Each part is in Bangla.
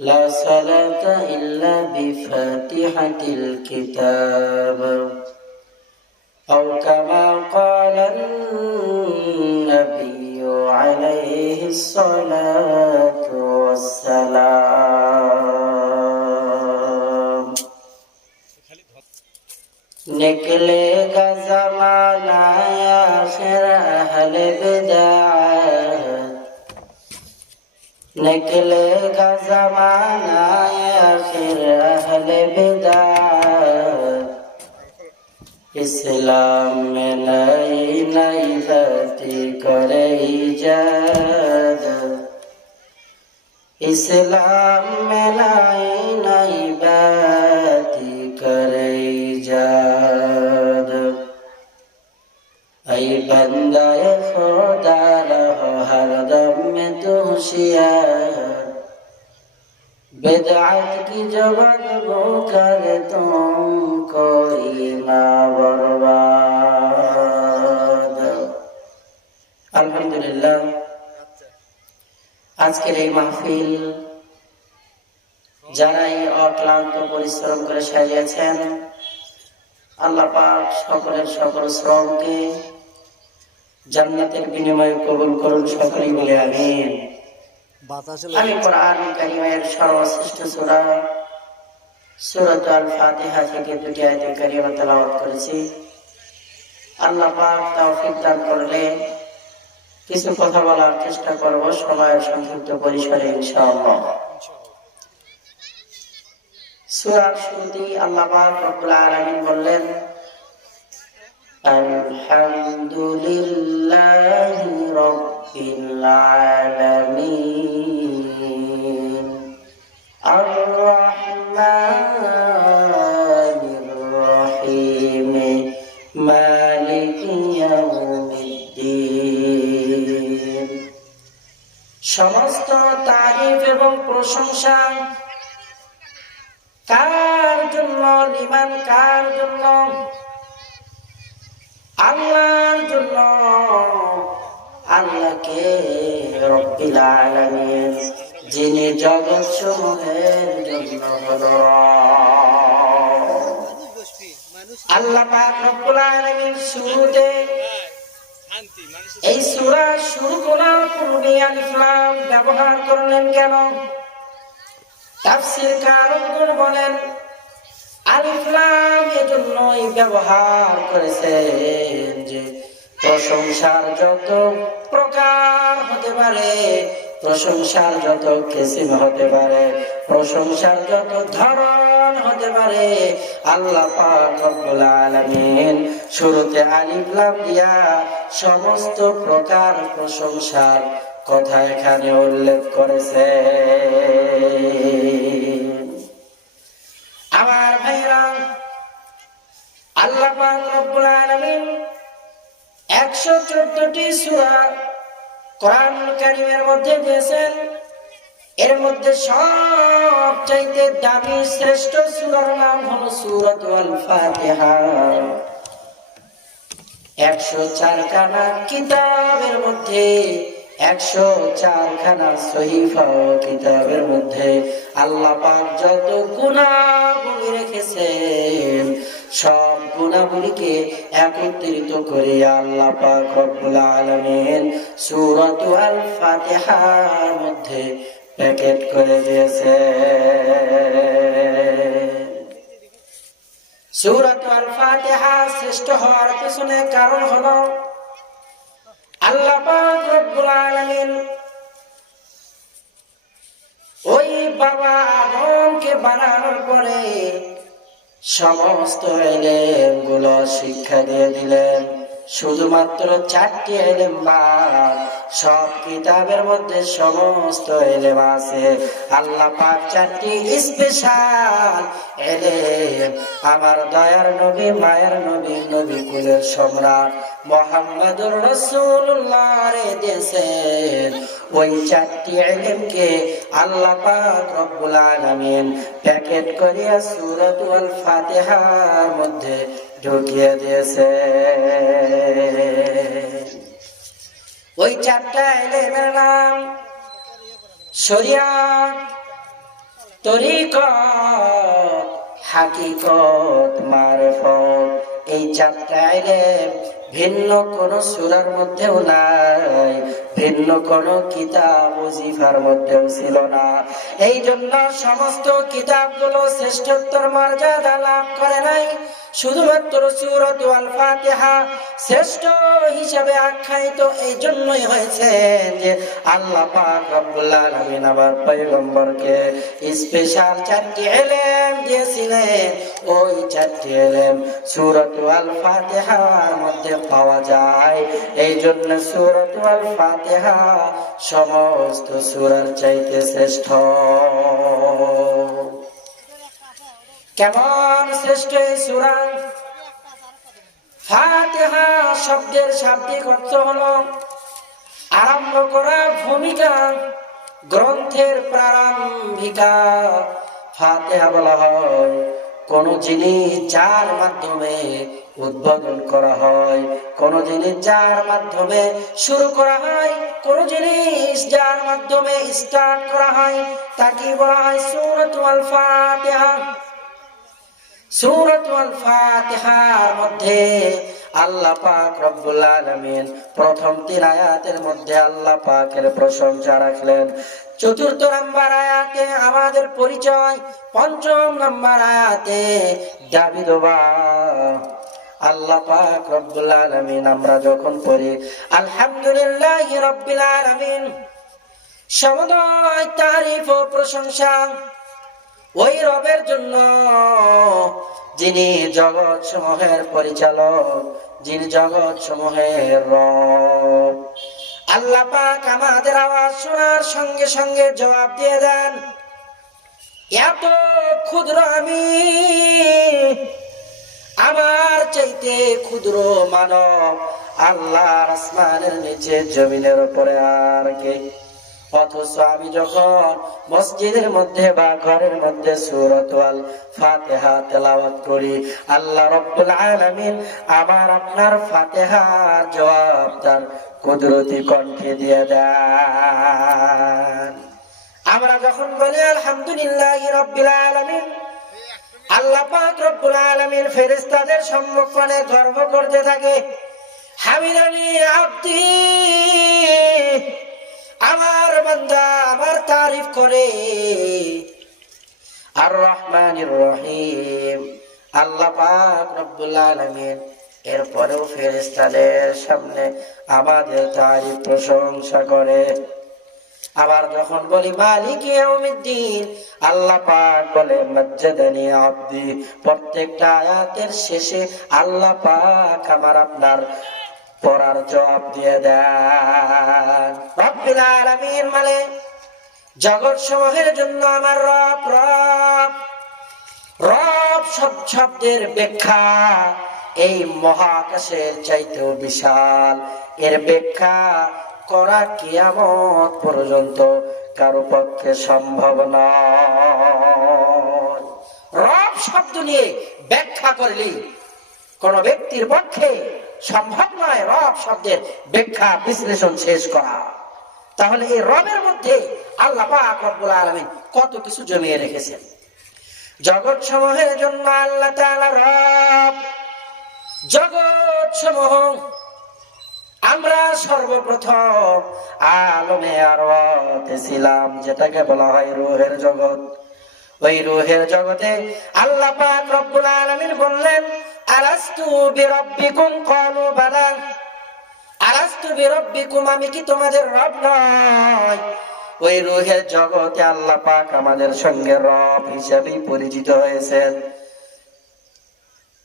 لا صلاة إلا بفاتحة الكتاب أو كما قال النبي عليه الصلاة والسلام निकलेगा ज़माना आखिर अहले बिदअत निकलेगा ज़माना आखिर अहले बिदअत इस्लाम में नई नई बातें करे इजाद इस्लाम में नई नई बातें करे इजाद ऐ बंदाए खुदा रहो हर दम में तू होशियार बिदअत की जो बदबू करे तुमको ईमान बर्बाद। अल्हम्दुलिल्लाह আজকের এই মাহফিল যারা এই অক্লান্ত পরিশ্রম করে সাজিয়েছেন আল্লাহ পাক সকলের সকল শ্রমকে জান্নাতের বিনিময়ে কবুল করুন, সকলেই বলে আমিন। আমি কোরআন কারীমের সর্বশ্রেষ্ঠ সূরা সূরাতুল ফাতিহা থেকে দুটি আয়াত কারিমা তেলাওয়াত করেছি। আল্লাহ পাক তৌফিক দান করলে কিছু কথা বলার চেষ্টা করব সময়ের সংক্ষিপ্ত পরিসরে ইনশাআল্লাহ। সূরার শুরুতেই আল্লাহ পাক রব্বুল আলামিন বললেন আলহামদুলিল্লাহি রাব্বিল আলামিন আর রহমানির রহিম মালিকি ইয়াউমিদ্দিন। সমস্ত তারিফ এবং প্রশংসা কার জন্য? লিমান, কার জন্য? আল্লাহর জন্য। আল্লাহকে রব্বিল আলামিন, যিনি জগৎ সমূহের জন্য হলো আল্লাহ পাক রব্বুল আলামিন। শুরুতে এই সূরা শুরু করার পূর্বে আলিফ লাম ব্যবহার করলেন কেন? তাফসীর কারকগণ বলেন আলিফ লাম এজন্যই ব্যবহার করেছেন যে প্রশংসার যত প্রকার হতে পারে, প্রশংসার যত কিসম হতে পারে, প্রশংসার যত ধরন হতে পারে, আল্লাহ পাক রব্বুল আলামিন শুরুতে আলিফ লাম দিয়া সমস্ত প্রকার প্রশংসার কথা এখানে উল্লেখ করেছে। আমার ভাইরা, আল্লাহ পাক রব্বুল আলামিন 114টি সূরা কোরআন কারীমের মধ্যে দিয়েছেন। এর মধ্যে সবচাইতে দামি শ্রেষ্ঠ সূরার নাম হলো সূরাতুল ফাতিহা। 104 খানা কিতাবের মধ্যে 104 খানা সহিফা কিতাবের মধ্যে আল্লাহ পাক যত গুনাহগুলি রেখেছেন সব গুনাহগুলিকে একত্রিত করে আল্লাহ পাক রব্বুল আলামিন সূরাতুল ফাতিহার মধ্যে প্যাকেট করে দিয়েছে। সূরাতুল ফাতিহা শ্রেষ্ঠ হওয়ার পেছনে কারণ হলো আল্লাহ পাক রব্বুল আলামিন ওই বাবা আদমকে বানানোর পরে সমস্ত ইলম গুলো শিক্ষা দিয়ে দিলেন। শুধুমাত্র 4টি ইলম বাদ সব কিতাবের মধ্যে সমস্ত ইলম আছে। আল্লাহ পাক 4টি স্পেশাল ইলম আমার দয়ার নবী, মায়ের নবী, নবী কুলের সম্রাট মুহাম্মদুর রাসূলুল্লাহ রে দিয়েছেন। ওই 4টি ইলমকে আল্লাহ পাক রব্বুল আলামিন প্যাকেট করিয়া সূরাতুল ফাতিহার মধ্যে ঢুকিয়ে দিয়েছে। ওই 4টা ইলমের নাম শরিয়াত, তরিকত, হাকিকত, মারিফত, এই চারটা ইলম ভিন্ন কোন সূরার মধ্যেও নাই, ভিন্ন কোন কিতাব ওজিফার মধ্যেও ছিল না। এই জন্য সমস্ত কিতাবগুলো শ্রেষ্ঠত্বর মর্যাদা লাভ করে নাই, শুধুমাত্র সূরাতুল আল ফাতিহা শ্রেষ্ঠ হিসাবে আখ্যায়িত এই জন্যই হয়েছে যে আল্লাহ পাক রব্বুল আলামিন আমার পয়গম্বরকে স্পেশাল চারটি ইলম দিয়েছিলেন। ওই চারটি ইলম সূরাতুল আল ফাতিহার মধ্যে পাওয়া যায়। এই জন্য সূরাতুল আল ফাতিহা সমস্ত সূরার চাইতে শ্রেষ্ঠ। কেমন শ্রেষ্ঠ এই সূরা? ফাতিহা শব্দের শাব্দিক অর্থ হলো আরম্ভ করা ভূমিকা, গ্রন্থের প্রারম্ভিকা। ফাতিহা বলা হয় কোন জিনিস যার মাধ্যমে উদ্বোধন করা হয়, কোন জিনিস যার মাধ্যমে শুরু করা হয়, কোন জিনিস যার মাধ্যমে স্টার্ট করা হয় তাকে বলা হয় সূরাতুল ফাতিহা। সূরাতুল ফাতিহার মধ্যে আল্লাহ পাক রব্বুল আলামিন প্রথম 3 আয়াতের মধ্যে আল্লাহ পাকের প্রশংসা রাখলেন। 4 নম্বর আয়াতে আমাদের পরিচয়, 5 নম্বর আয়াতে দাবি দোয়া। আল্লাহ পাক রব্বুল আলামিন আমরা যখন পড়ি আলহামদুলিল্লাহি রাব্বিল আলামিন, সমুদয় তারিফ ও প্রশংসা ওই রবের জন্য যিনি জগৎ সমূহের পরিচালক, যিনি জগৎ সমূহের রব। আল্লাহ পাক আমাদের আওয়াজ শোনার সঙ্গে সঙ্গে জবাব দিয়ে দেন, এত ক্ষুদ্র আমি, আমার চাইতে ক্ষুদ্র মানব আল্লাহর আসমানের নিচে জমিনের উপরে আর কে? অথচ আমি যখন মসজিদের মধ্যে বা ঘরের মধ্যে সূরাতুল ফাতিহা তেলাওয়াত করি, আল্লাহ রাব্বুল আলামিন আমার আপনার ফাতিহার জবাব তার কুদরতি কণ্ঠে দিয়ে দেন। আমরা যখন বলি আলহামদুলিল্লাহি রাব্বিল আলামিন, আল্লাহ পাক রব্বুল আলামিন ফেরেশতাদের সম্মুখে গর্ব করতে থাকে, হামিদানি আব্দি, আমার বান্দা আমার তারিফ করে। আর রহমানির রহিম, আল্লাহ পাক রব্বুল আলামিন এরপরেও ফেরেশতাদের সামনে আমাদের তারিফ প্রশংসা করে। আবার যখন বলি মালিক ইয়াউমিদ্দিন, আল্লাহ পাক বলে মাজ্জাদানি আব্দি। প্রত্যেকটা আয়াতের শেষে আল্লাহ পাক আমার আপনার পড়ার জবাব দিয়ে দেন। রব্বুল আলামিন মানে জগৎ সমূহের জন্য আমার রব। রব রব শব্দের ব্যাখ্যা এই মহাকাশের চাইতেও বিশাল। এর ব্যাখ্যা করা কিয়ামত পর্যন্ত কারো পক্ষে সম্ভব নয়। রব শব্দ নিয়ে ব্যাখ্যা করলি কোন ব্যক্তির পক্ষে সম্ভব নয় রব শব্দের ব্যাখ্যা বিশ্লেষণ শেষ করা। তাহলে এই রবের মধ্যে আল্লাহ পাক রব্বুল আলামিন কত কিছু জমিয়ে রেখেছেন। জগৎ সমূহের জন্য আল্লাহ তাআলা রব। জগৎ সমূহ আমরা সর্বপ্রথম আলমে আরওয়াতে ছিলাম, যেটাকে বলা হয় রূহের জগৎ। ওই রূহের জগতে আল্লাহ পাক রব্বুল আলামিন বললেন, আলাস্তু বিরাব্বিকুম? ক্বালু বালা। আলাস্তু বিরাব্বিকুম, আমি কি তোমাদের রব নয়? ওই রূহের জগতে আল্লাহ পাক আমাদের সঙ্গে রব হিসেবে পরিচিত হয়েছেন।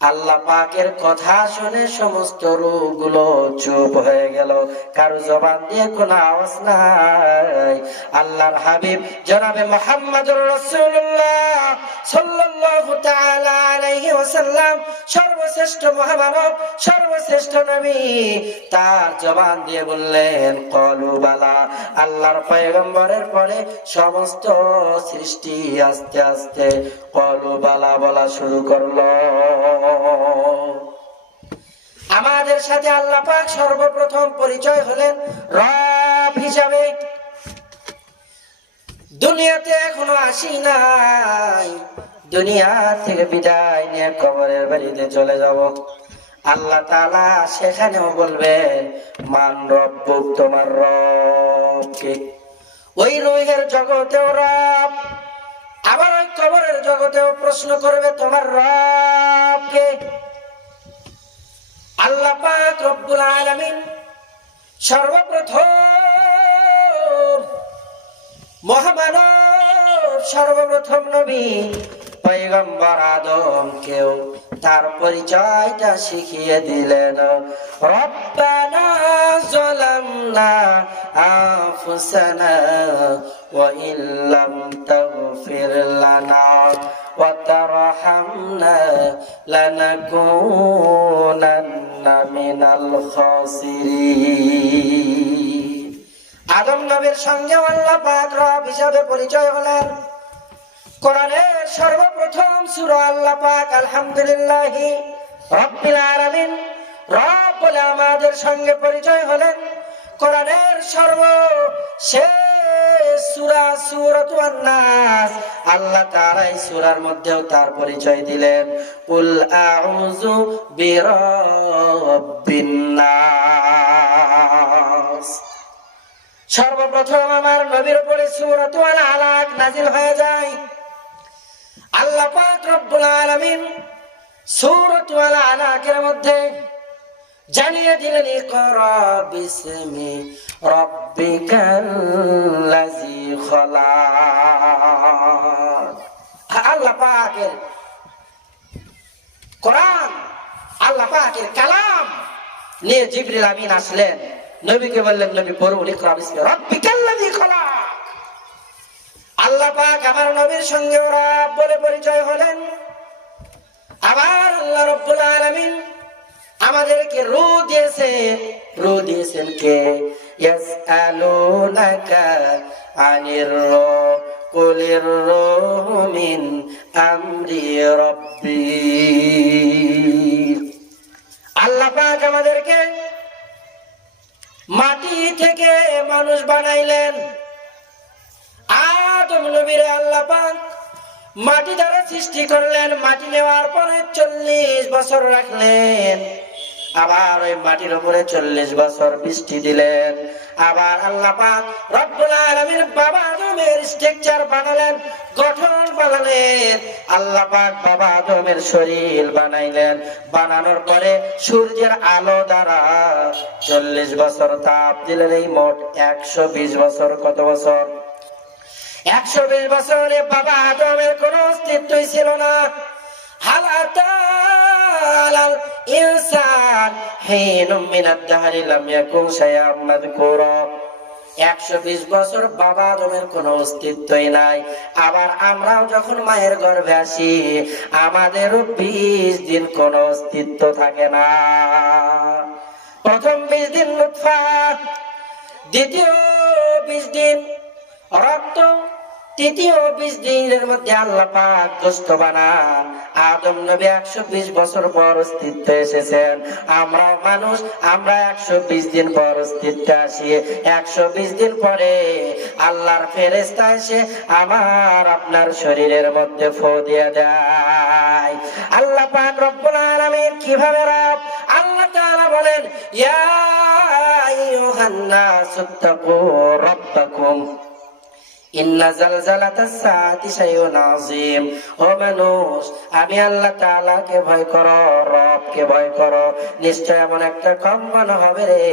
আল্লাহ পাকের কথা শুনে সমস্ত রূহগুলো চুপ হয়ে গেল, কারো জবান দিয়ে কোনো আওয়াজ নাই। আল্লাহর হাবিব জনাবে মুহাম্মদুর রাসূলুল্লাহ সাল্লাল্লাহু তাআলা আলাইহি ওয়াসাল্লাম, সর্বশ্রেষ্ঠ মহামানব, সর্বশ্রেষ্ঠ নবী, তার জবান দিয়ে বললেন ক্বালু বালা। আল্লাহর পয়গম্বরের পরে সমস্ত সৃষ্টি আস্তে আস্তে ক্বালু বালা বলা শুরু করলো। আমাদের সাথে আল্লাহ পাক সর্বপ্রথম পরিচয় হলেন রব হিসাবে। দুনিয়াতে এখনো আসি নাই, দুনিয়া থেকে বিদায় নিয়ে কবরের বাড়িতে চলে যাব। আল্লাহ তাআলা সেখানেও বলবেন মান রব্বুক, তোমার রব কে? ওই রূহের জগতেও রব, আবার ওই কবরের জগতেও প্রশ্ন করবে তোমার রব কে? আল্লাহ পাক রব্বুল আলামিন সর্বপ্রথম মহামানব, সর্বপ্রথম নবী পয়গম্বর আদমকেও তার পরিচয়টা শিখিয়ে দিলেন। রব্বানা যালামনা আনফুসানা ওয়া ইল্লাম তাগফির লানা ওয়া তারহামনা লানাকুনান্না মিনাল খাসিরিন। আদম নবীর সঙ্গে আল্লাহ পাক রব হিসাবে পরিচয় হলেন। কোরআনের সর্বপ্রথম সূরা আল্লাহ পাক আলহামদুলিল্লাহি রাব্বিল আলামিন রব বলে আমাদের সঙ্গে পরিচয় হলেন। কোরআনের সর্বশেষ সূরা সূরাতুন নাস, আল্লাহ তাআলা এই সূরার মধ্যেও তার পরিচয় দিলেন, কুল আউযু বিরাব্বিন নাস। সর্বপ্রথম আমার নবীর উপরে সূরাতুল আলাক নাযিল হয়ে যায়। আল্লাহ পাক রব্বুল আলামিন সূরাতুল আলাকের মধ্যে জানিয়ে দিলেন ইকরা বিসমি রাব্বিকাল্লাযী খালাক। আল্লাহ পাকের কোরআন, আল্লাহ পাকের কালাম নিয়ে জিবরিল আমিন আসলেন, নবীকে বললেন নবী পড়ুন ইকরা বিসমি রাব্বিকাল্লাযী খালাক। আল্লাহ পাক আমার নবীর সঙ্গে রব বলে পরিচয় হলেন। আবার আল্লাহ রাব্বুল আলামিন আমাদেরকে রূহ দিয়েছেন কে? ইয়াসআলুনাকা আনির রূহ কুলির রূহু মিন আমরি রাব্বি। আল্লাহ পাক আমাদেরকে মাটি থেকে মানুষ বানাইলেন। আদম নবীরে আল্লাহ পাক মাটি দ্বারা সৃষ্টি করলেন। মাটি নেওয়ার পরে 40 বছর রাখলেন। আবার ওই মাটির উপরে 40 বছর বৃষ্টি দিলেন। আবার আল্লাহ পাক রব্বুল আলামিন বাবা আদমের স্ট্রাকচার বানালেন, গঠন বানালেন। আল্লাহ পাক বাবা আদমের শরীর বানাইলেন। বানানোর পরে সূর্যের আলো দ্বারা 40 বছর তাপ দিলেন। এই মোট 120 বছর। কত বছর? 120 বছরে বাবা আদমের কোনো অস্তিত্বই ছিল না। হালাতাল ইনসান হিনুম মিনাদ দাহরি লাম ইয়াকুন শাইআম মাযকুরা। 120 বছর বাবা আদমের কোনো অস্তিত্বই নাই। আবার আমরাও যখন মায়ের গর্ভে আসি আমাদেরও 20 দিন কোনো অস্তিত্ব থাকে না। প্রথম 20 দিন নুতফা, দ্বিতীয় 20 দিন রক্ত, তৃতীয় 20 দিনের মধ্যে আল্লাহ পাক গোশত বানান। আদম নবী 120 বছর পর অস্তিত্ব এসেছেন। আমরা মানুষ, আমরা 120 দিন পর অস্তিত্ব আসি। 120 দিন পরে আল্লাহর ফেরেশতা এসে আমার আপনার শরীরের মধ্যে ফু দিয়ে দেয়। আল্লাহ পাক রব্বুল আলামিন কিভাবে রব? আল্লাহ তাআলা বলেন ইয়া আইয়ুহান নাসুত্তাকু রাব্বাকুম ইন্না জালজালাতাস সাআতি শাইউন আযীম। ও মানুষ, আমি আল্লাহ তাআলাকে ভয় করো, রবকে ভয় করো। নিশ্চয় এমন একটা কম্পন হবে রে,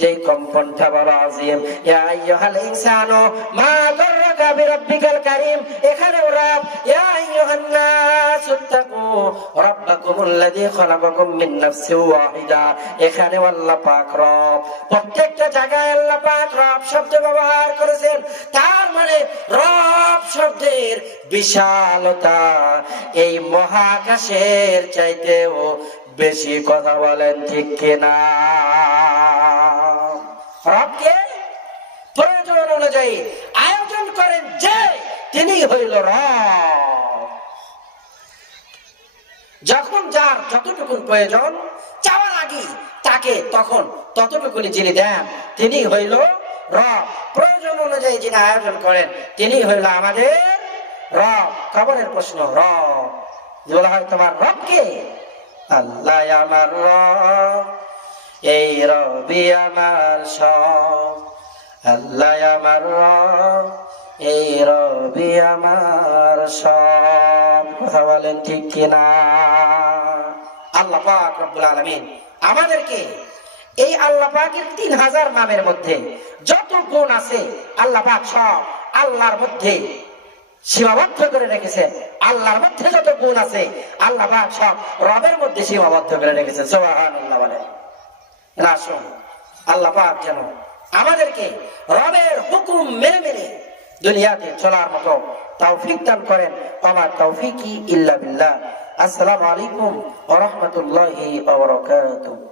যেই কম্পনটা বড় আযীম। ইয়া আইয়ুহাল ইনসানু মা গাররাকা বিরাব্বিকাল কারীম। এখানে রব ইয়া আইয়ুহান নাসুত্তাকু রাব্বাকুমুল্লাযী খালাকাকুম মিন নাফসিন ওয়াহিদা। এখানে আল্লাহ পাক রব। প্রত্যেকটা জায়গায় আল্লাহ পাক রব শব্দ ব্যবহার করেছেন। তার মানে রব শব্দের বিশালতা এই মহাকাশের চাইতেও বেশি। কথা বলেন ঠিক কিনা? রবকে প্রয়োজন অনুযায়ী আয়োজন করেন যে তিনি হইল রব। যখন যার যতটুকু প্রয়োজন চাওয়ার আগে তাকে তখন ততটুকুনি যিনি দেন তিনি হইল রব, প্রয়োজন অনুযায়ী যিনি আয়োজন করেন তিনি হইল আমাদের রব। কবরের প্রশ্ন, রব বলা হয় তোমার রব কে? আল্লাহ আমার রব, এই রবি আমার সব। আল্লাহ আমার রব, এই রবি আমার সব। কথা বলেন ঠিক কিনা? আল্লাহ পাক রব্বুল আলামিন আমাদেরকে এই আল্লাহ পাকের 3000 নামের মধ্যে যত গুণ আছে আল্লাহ পাক সব আল্লাহর মধ্যে সীমাবদ্ধ করে রেখেছেন। আল্লাহর মধ্যে যত গুণ আছে আল্লাহ পাক সব রবের মধ্যে সীমাবদ্ধ করে রেখেছেন। সুবহানাল্লাহ বলেন। আসুন আল্লাহ পাক যেন আমাদেরকে রবের হুকুম মেনে মেনে দুনিয়াতে চলার মতো তৌফিক দান করেন। আমার তৌফিকি ইল্লা বিল্লাহ। আসসালামু আলাইকুম ওয়া রাহমাতুল্লাহি ওয়া বারাকাতুহু।